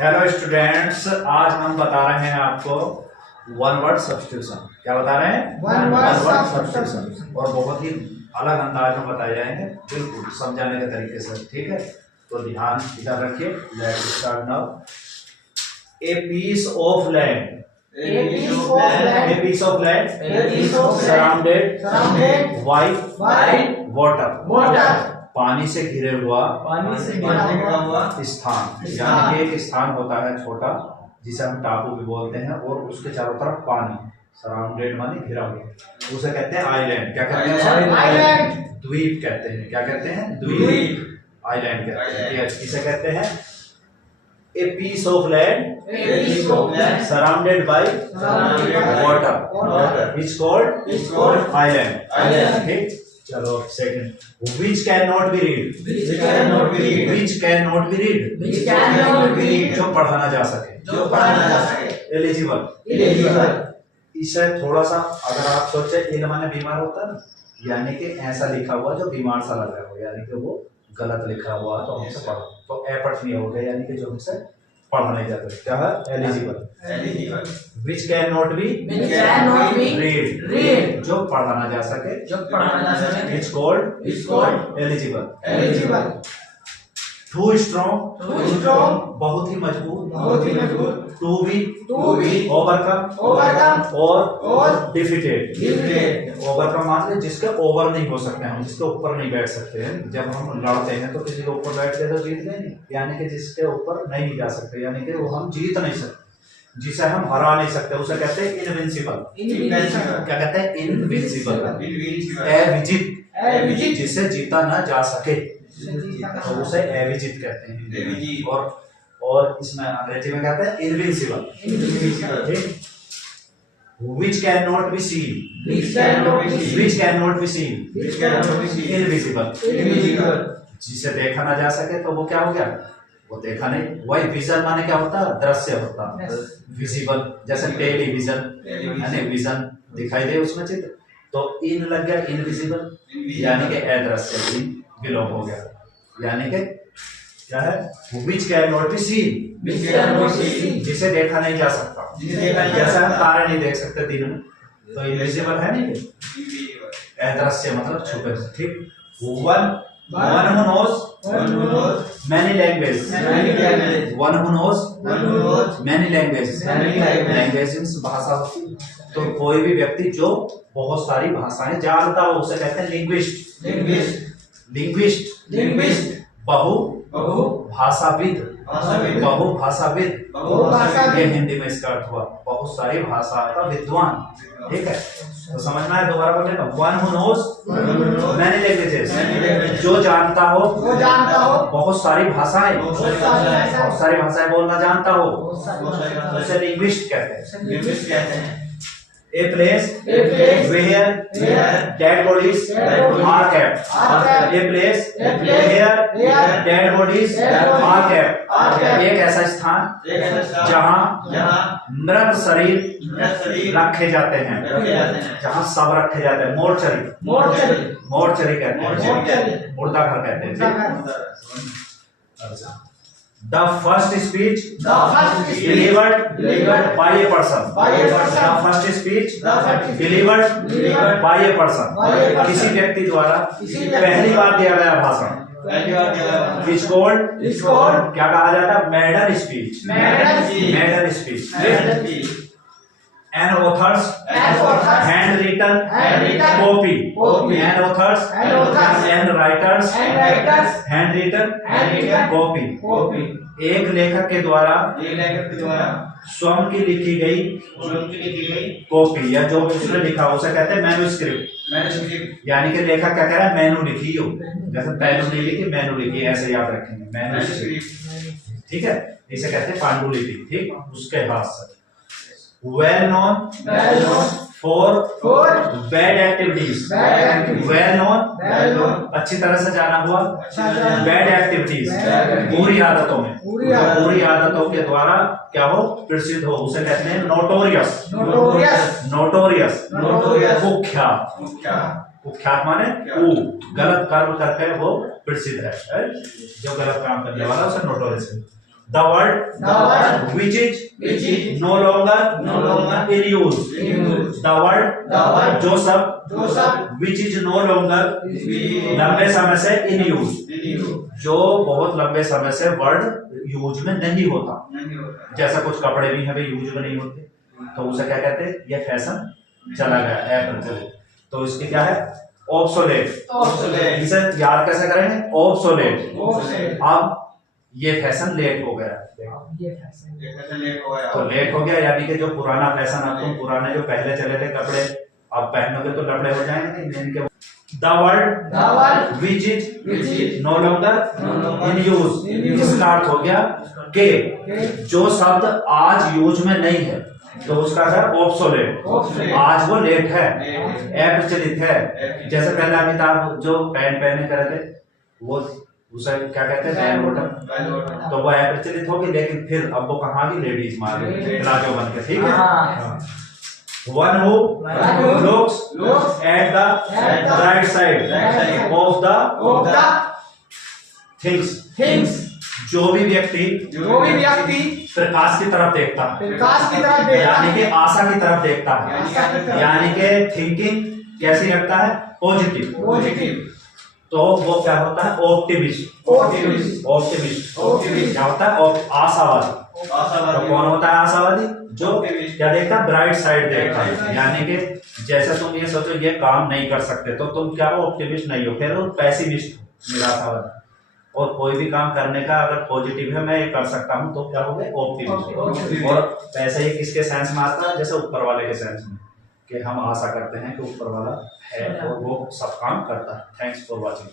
Hello students, आज हम बता रहे हैं आपको वन वर्ड सब्स्टिट्यूशन। क्या बता रहे हैं? One word substitution. और बहुत ही अलग अंदाज में बताए जाएंगे, बिल्कुल समझाने के तरीके से। ठीक है, तो ध्यान इधर रखिए। Let's start now. A piece of land, a piece of land surrounded by water, पानी से घिरे हुआ स्थान, यानी कि एक स्थान होता है छोटा जिसे हम टापू भी बोलते हैं, और उसके चारों तरफ पानी। सराउंडेड माने घिरा हुआ, उसे कहते हैं आइलैंड। क्या कहते हैं? आइलैंड। द्वीप कहते हैं। क्या कहते हैं? द्वीप। आइलैंड कहते हैं। इसे कहते हैं a piece of land surrounded by water is called island। ठीक, चलो second. which cannot be read, जो पढ़ा ना जा सके। eligible। इसे थोड़ा सा अगर आप सोचे, इन माने बीमार होता है, यानी कि ऐसा लिखा हुआ जो बीमार सा लग रहा हो, यानी कि वो गलत लिखा हुआ तो हमसे पढ़ो, तो एपर्थनीय हो गया, यानी कि जो हमसे पढ़ नहीं जाते। क्या है? Eligible. which cannot be read, जो पढ़ा ना जा सके, it's called eligible। too strong, बहुत ही मजबूत, to be overcome और defeated। ओवरकम मतलब जिसके ओवर नहीं हो सकते, हम जिसके ऊपर नहीं बैठ सकते हैं। जब हम लड़ते हैं तो किसी के ऊपर बैठ गए तो जीत गए नहीं, यानी कि जिसके ऊपर नहीं जा सकते, यानी कि वो हम जीत नहीं सकते, जिसे हम हरा नहीं सकते, उसे कहते हैं इनविंसिबल। क्या कहते हैं? इनविंसिबल। अविजित, जिसे जीता ना जा सके, तो उसे अविजित कहते हैं। और इसमें अंग्रेजी में कहते हैं invincible. which cannot be seen, invisible। जिसे देखा ना जा सके तो वो क्या हो गया? वो देखा नहीं। वही विजन माने क्या होता है? दृश्य होता है। विजिबल जैसे टेलीविजन, यानी विजन दिखाई दे उसमें चित्र, तो इन लग गया इनविजिबल, यानी कि अदृश्य, विलोप हो गया, यानी कि क्या है? which cannot be seen, जिसे देखा नहीं जा सकता। जैसे हम तारे नहीं देख सकते दिन में, तो इनविजिबल है नहीं, अदृश्य मतलब छुपे। ठीक, one who knows many languages, one who knows many languages, languages भाषा होती है। तो कोई भी व्यक्ति जो बहुत सारी भाषाएं जानता हो उसे कहते हैं लिंग्विस्ट। बहुभाषाविद, ये हिंदी में इसका अर्थ हुआ बहुत सारी भाषा का विद्वान। ठीक है, तो समझना है। दोबारा बोल रहे हैं, one who knows many languages, जो जानता हो बहुत सारी भाषाएं, बोलना जानता हो, उसे लिंग्विस्ट कहते हैं। A place where dead bodies are kept, a place where dead bodies are kept, एक ऐसा स्थान जहाँ मृत शरीर रखे जाते हैं, जहाँ सब रखे जाते हैं। मोर्चरी कहते हैं, मुर्दा घर कहते हैं। The first speech delivered by a person, the first speech delivered by a person, किसी व्यक्ति द्वारा पहली बार दिया गया भाषण, which called क्या कहा जाता है? maiden speech। An author's handwritten copy, an author's and writer's handwritten copy, एक लेखक के द्वारा स्वयं की लिखी गई कॉपी, या जो उसने लिखा उसे कहते हैं मैन्युस्क्रिप्ट। यानी कि लेखक क्या कह रहा है? मैनू लिखी हो, जैसे पैनू नहीं लिखी, मैनू लिखी, ऐसे याद रखेंगे, मैन्युस्क्रिप्ट। ठीक है, इसे कहते हैं पांडुलिपि। ठीक, उसके हाथ से। well known for bad activities, well known अच्छी तरह से जाना हुआ, bad activities बुरी आदतों में, बुरी आदतों के द्वारा क्या हो? प्रसिद्ध हो, उसे कहते हैं नोटोरियस। कुख्यात माने गलत कर्म करके वो प्रसिद्ध है, जो गलत काम करने वाला उसे notorious. The word which is no longer in use. The word जो शब्द which is no longer लंबे समय से in use, जो बहुत लंबे समय से वर्ड यूज में नहीं होता। जैसा कुछ कपड़े भी हमें यूज में नहीं होते, तो उसे क्या कहते हैं, ये फैशन चला गया है प्रचलित। तो इसके क्या है, ऑब्सोलेट। इसे याद कैसे करेंगे, ऑब्सोलेट। अब ये फैशन लेट हो गया, तो लेट हो गया यानी कि जो पुराना फैशन, अब तुम पुराने जो पहले चले थे कपड़े अब पहनोगे तो लपड़े हो जाएंगे इनके। The word which is no longer in use, इसका अर्थ हो गया कि जो शब्द आज यूज में नहीं है, तो उसका है ऑब्सोलेट। आज वो लेट है, अप्रचलित है। जैसे पहले अमिताभ जो पैंट पहने करे थे, वो उसे क्या कहते हैं, बैल बॉटम, तो वो अप्रचलित होगी। लेकिन फिर अब वो कहाँ की लेडीज मार प्लाजो बन के, ठीक है। One who looks at the right side of the things, जो भी व्यक्ति प्रकाश की तरफ देखता है, यानी कि आशा की तरफ देखता है, यानी कि थिंकिंग कैसी रखता है, पॉजिटिव, तो वो क्या होता है, ऑप्टिमिस्ट। क्या होता है, आशावादी। तो कौन होता है आशावादी, जो क्या देखता है, ब्राइट साइड देखता है। यानी कि जैसे तुम ये सोचो ये काम नहीं कर सकते, तो तुम क्या हो, ऑप्टिमिस्ट नहीं हो, फिर वो पैसिमिस्ट हो, निराशावादी। और कोई भी काम करने का अगर पॉजिटिव है, मैं ये कर सकता हूँ, तो क्या हो गए, ऑप्टिमिस्ट। और पैसे ही किसके सेंस में आता है, जैसे ऊपर वाले के सेंस में, कि हम आशा करते हैं कि ऊपर वाला है और वो सब काम करता है। Thanks for watching.